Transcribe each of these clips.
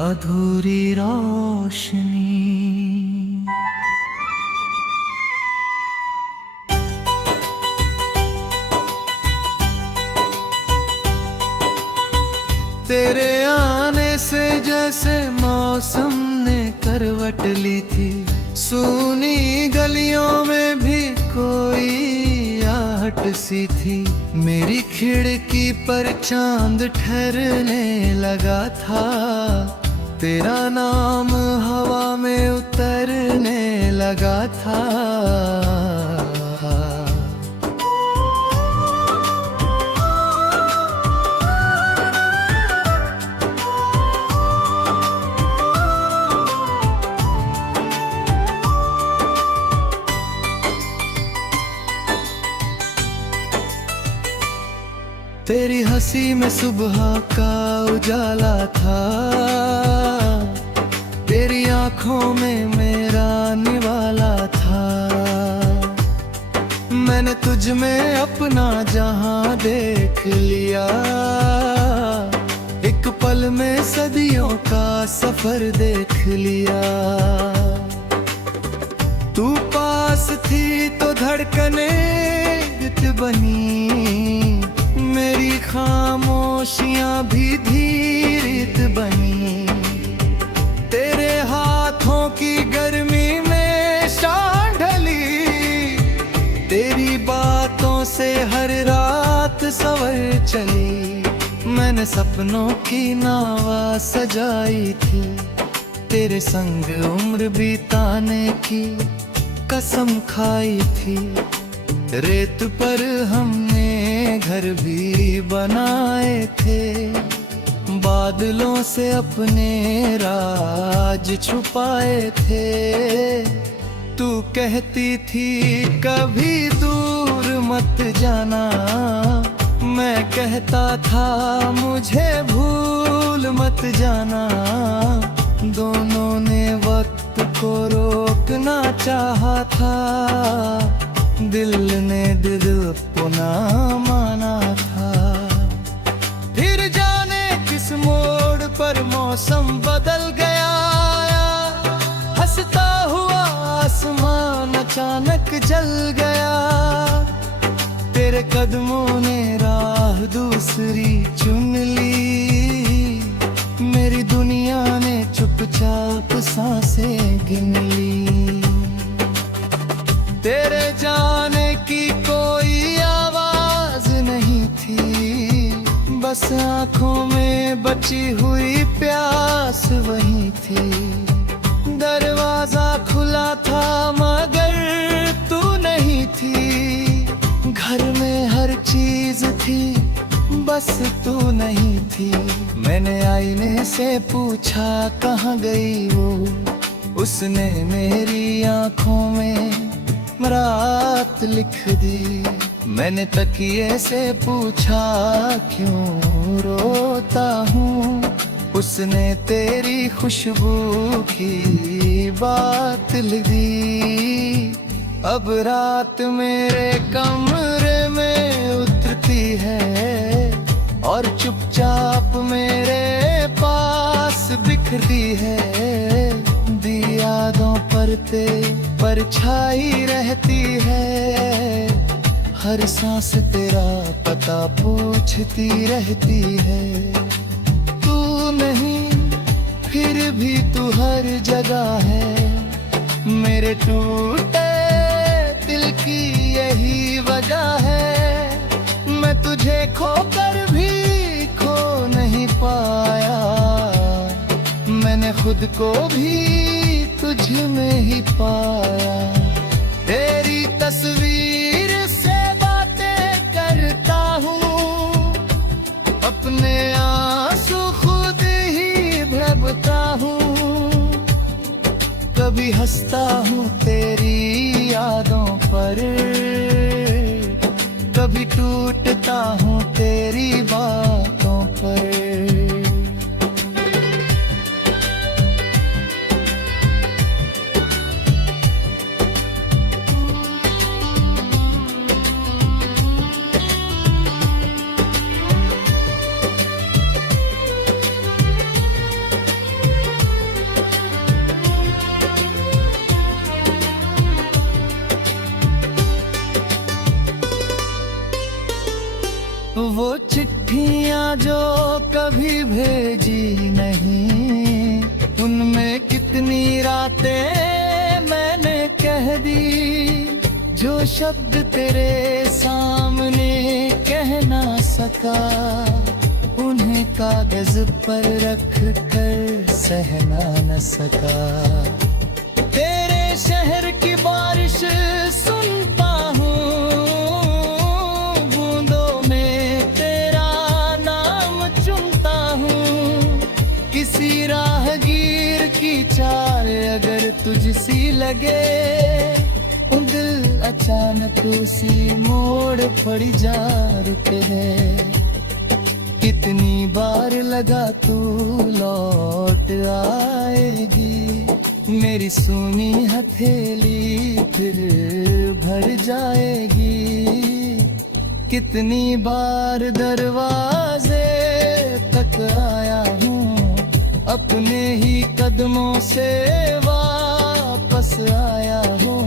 अधूरी रोशनी। तेरे आने से जैसे मौसम ने करवट ली थी, सूनी गलियों में भी कोई आहट सी थी। मेरी खिड़की पर चांद ठहरने लगा था, तेरा नाम हवा में उतरने लगा था। तेरी हंसी में सुबह का उजाला था, तेरी आंखों में मेरा निवाला था। मैंने तुझ में अपना जहां देख लिया, एक पल में सदियों का सफर देख लिया। तू पास थी तो धड़कने बनी, मेरी खामोशियां भी धीरत बनी। तेरे हाथों की गर्मी में शान ढली, तेरी बातों से हर रात सवर चली। मैंने सपनों की नावा सजाई थी, तेरे संग उम्र बिताने की कसम खाई थी। रेत पर हमने घर भी बनाए थे, बादलों से अपने राज छुपाए थे। तू कहती थी कभी दूर मत जाना, मैं कहता था मुझे भूल मत जाना। दोनों ने वक्त को रोकना चाहा था, दिल ने दिल को ना माना था। फिर जाने किस मोड़ पर मौसम बदल गया, हंसता हुआ आसमान अचानक जल गया। तेरे कदमों ने राह दूसरी चुन ली, मेरी दुनिया ने चुपचाप सांसें गिन ली। तेरे जाने की कोई आवाज नहीं थी, बस आंखों में बची हुई प्यास वही थी। दरवाजा खुला था मगर तू नहीं थी, घर में हर चीज थी बस तू नहीं थी। मैंने आईने से पूछा कहाँ गई वो, उसने मेरी आंखों में रात लिख दी। मैंने तकिए से पूछा क्यों रोता हूँ, उसने तेरी खुशबू की बात लिख दी। अब रात मेरे कमरे में उतरती है और चुपचाप मेरे पास बिखरती है। यादों पर परछाई रहती है, हर सांस तेरा पता पूछती रहती है। तू नहीं फिर भी तू हर जगह है, मेरे टूटे दिल की यही वजह है। मैं तुझे खोकर भी खो नहीं पाया, मैंने खुद को भी तुझ में ही पाया। तेरी तस्वीर से बातें करता हूँ, अपने आंसू खुद ही भरता हूँ। कभी हंसता हूँ तेरी यादों पर, कभी टूटता हूँ तेरी बातों पर। वो चिट्ठियां जो कभी भेजी नहीं, उनमें कितनी रातें मैंने कह दी, जो शब्द तेरे सामने कह ना सका, उन्हें कागज पर रख कर सहना न सका। तेरे शहर की बारिश सुनता हूँ, बूंदों में तेरा नाम चुनता हूँ। किसी राहगीर की चाल अगर तुझसी लगे, दिल अचानक उसी मोड़ पड़ जा रुके है। कितनी बार लगा तू लौट आएगी, मेरी सूनी हथेली फिर भर जाएगी। कितनी बार दरवाजे तक आया हूँ, अपने ही कदमों से वापस आया हूँ।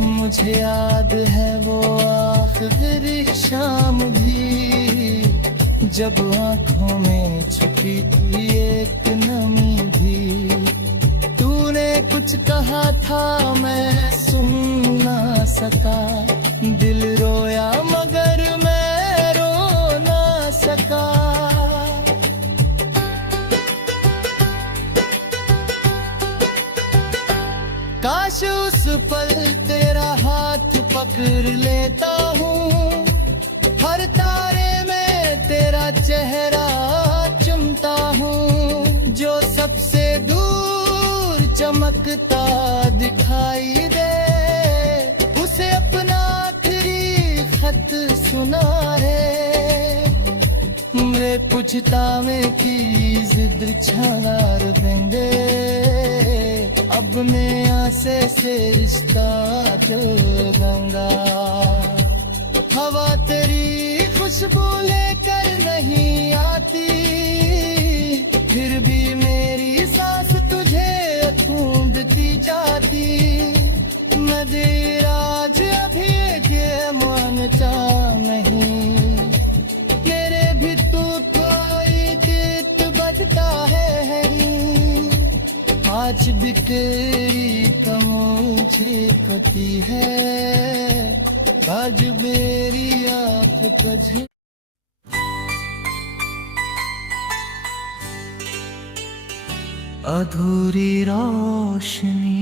मुझे याद है वो आखिरी शाम भी, जब आँखों में छुपी थी एक नमी भी। तूने कुछ कहा था मैं सुन ना सका, दिल रोया मगर मैं रो ना सका। काश उस पल तेरा हाथ पकड़ लेता हूँ, हर तारे में तेरा चेहरा चुमता हूँ। जो सबसे दूर चमकता दिखाई दे, उसे अपना आखिरी खत सुना है। मेरे पुछतावे की जिद छाड़ देंगे, अब मैं आसे से रिश्ता दिल गंगा। हवा तेरी खुशबू लेकर नहीं आती, फिर भी मेरी सांस तुझे ढूंढती जाती। मैं देर आज अभी ये मानता नहीं, मेरे भी तू कोई गीत बजता है। आज भी तेरी मुझे पती है, आज मेरी आप कझ। अधूरी रोशनी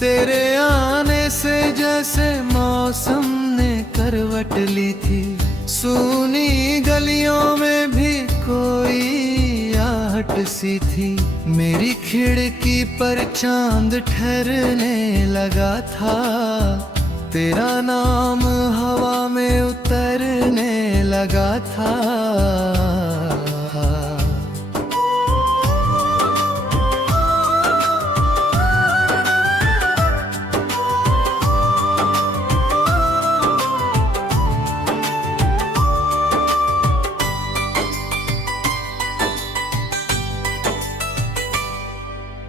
तेरे आने से जैसे मौसम ने करवट ली थी, सूनी गलियों में भी कोई आहट सी थी। मेरी खिड़की पर चांद ठहरने लगा था, तेरा नाम हवा में उतरने लगा था।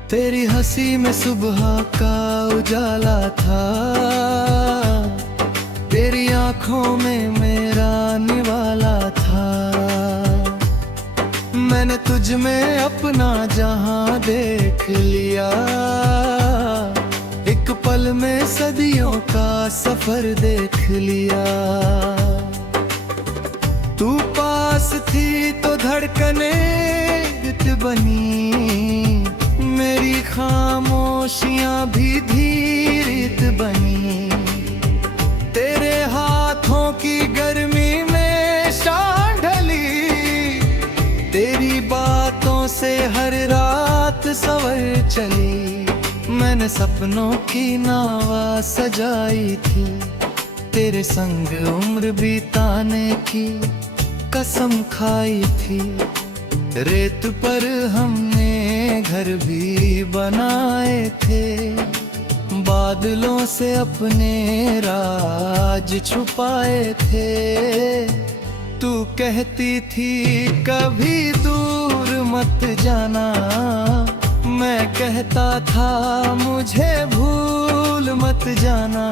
तेरी हंसी में सुबह का उजाला था, तेरी आंखों में मेरा निवाला था। मैंने तुझ में अपना जहां देख लिया, एक पल में सदियों का सफर देख लिया। तू पास थी तो धड़कने बनी, मेरी खामोशियां भी धीरत बनी। तेरे हाथों की गर्मी में शान ढली, तेरी बातों से हर रात सवर चली। मैंने सपनों की नावा सजाई थी, तेरे संग उम्र बिताने की कसम खाई थी। रेत पर हमने घर भी बनाए थे, बादलों से अपने राज छुपाए थे। तू कहती थी कभी दूर मत जाना, मैं कहता था मुझे भूल मत जाना,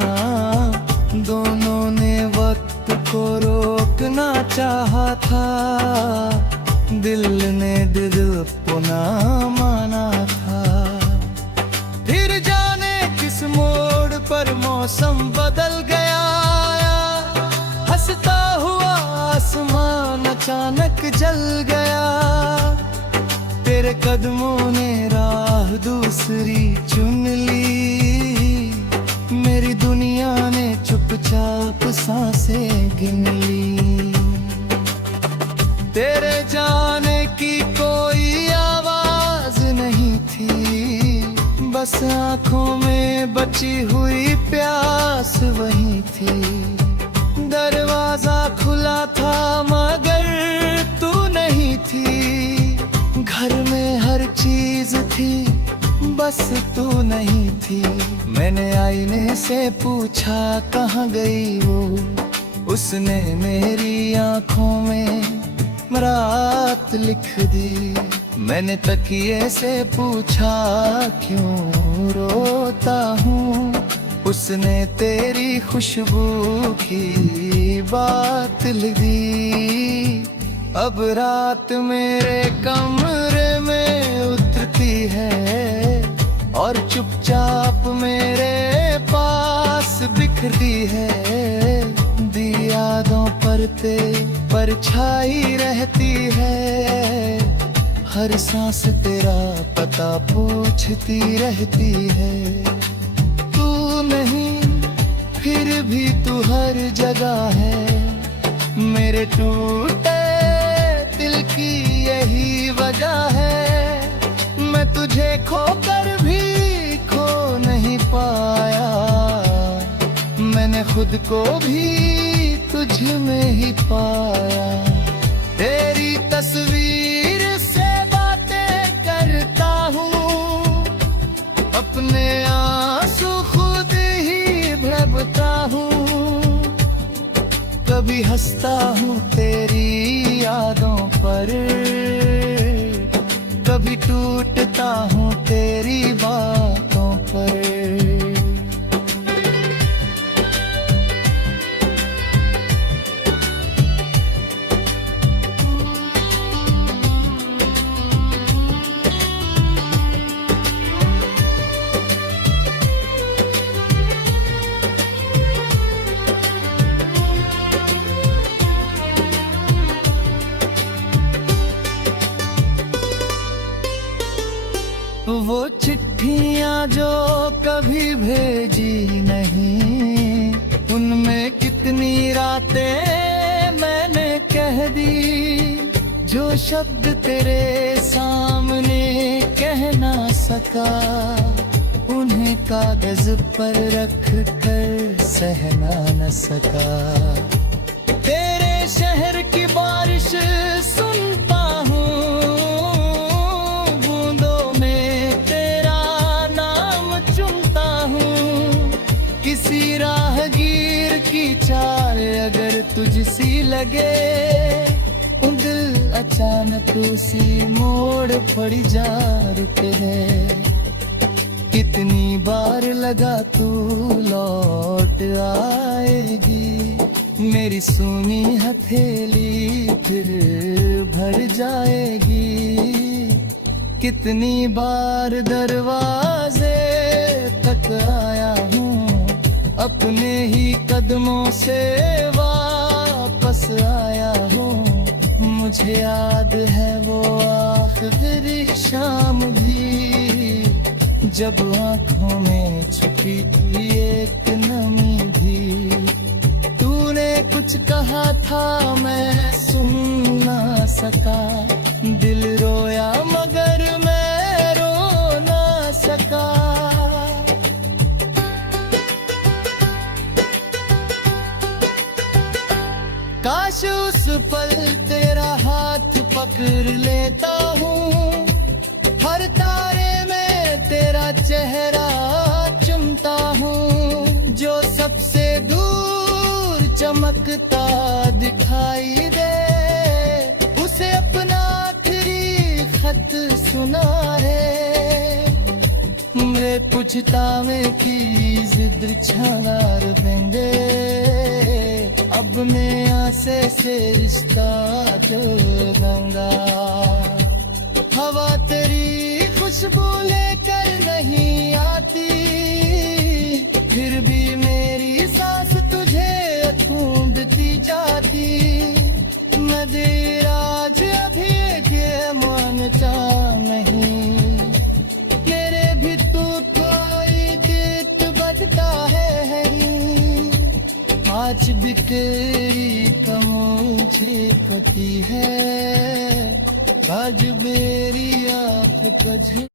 दोनों ने वक्त को रोकना चाहा था, दिल ने दिल पुनः माना था। फिर जाने किस मोड़ पर मौसम बदल गया, हंसता हुआ आसमान अचानक जल गया। तेरे कदमों ने राह दूसरी चुन ली, मेरी दुनिया ने चुपचाप सांसें गिन ली। तेरे जाने की कोई आवाज नहीं थी, बस आंखों में बची हुई प्यास वही थी। दरवाजा खुला था मगर तू नहीं थी, घर में हर चीज थी बस तू नहीं थी। मैंने आईने से पूछा कहाँ गई वो, उसने मेरी आंखों में रात लिख दी। मैंने तकिए से पूछा क्यों रोता हूँ, उसने तेरी खुशबू की बात लिख दी। अब रात मेरे कमरे में उतरती है और चुपचाप मेरे पास बिखरती है। दी यादों पर ते परछाई रहती है, हर सांस तेरा पता पूछती रहती है। तू नहीं फिर भी तू हर जगह है, मेरे टूटे दिल की यही वजह है। मैं तुझे खोकर भी खो नहीं पाया, मैंने खुद को भी तुझ में ही पाया। तेरी तस्वीर से बातें करता हूँ, अपने आंसू खुद ही भरता हूँ। कभी हंसता हूँ तेरी यादों पर, कभी टूटता हूँ तेरी बातों पर। वो चिट्ठियाँ जो कभी भेजी नहीं, उनमें कितनी रातें मैंने कह दी। जो शब्द तेरे सामने कह ना सका, उन्हें कागज पर रख कर सहना न सका। तेरे शहर की बारिश सुनता हूँ, किसी राहगीर की चाल अगर तुझसी लगे, दिल अचानक उसी मोड़ पड़ जा रुके है। कितनी बार लगा तू लौट आएगी, मेरी सूनी हथेली फिर भर जाएगी। कितनी बार दरवाजे तक आया हूँ, अपने ही कदमों से वापस आया हूँ। मुझे याद है वो आखिरी शाम भी, जब आँखों में छुपी थी एक नमी भी। तूने कुछ कहा था मैं सुन ना सका, दिल रोया मगर मैं रो ना सका। काश उस पल तेरा हाथ पकड़ लेता हूँ, हर तारे में तेरा चेहरा चुमता हूँ। जो सबसे दूर चमकता दिखाई दे, उसे अपना आखिरी खत सुना है। पुछतावे की जिद छावार देंगे अब मैं आसे से रिश्ता जोड़ूंगा हवा तेरी खुशबू लेकर नहीं आती फिर भी मेरी सांस तुझे ढूंढती जाती मैं देर आज अभी ये मानता नहीं मेरे भी तू कोई गीत बजता है आज भी तेरी मुझे पती है आज मेरी आँख कझ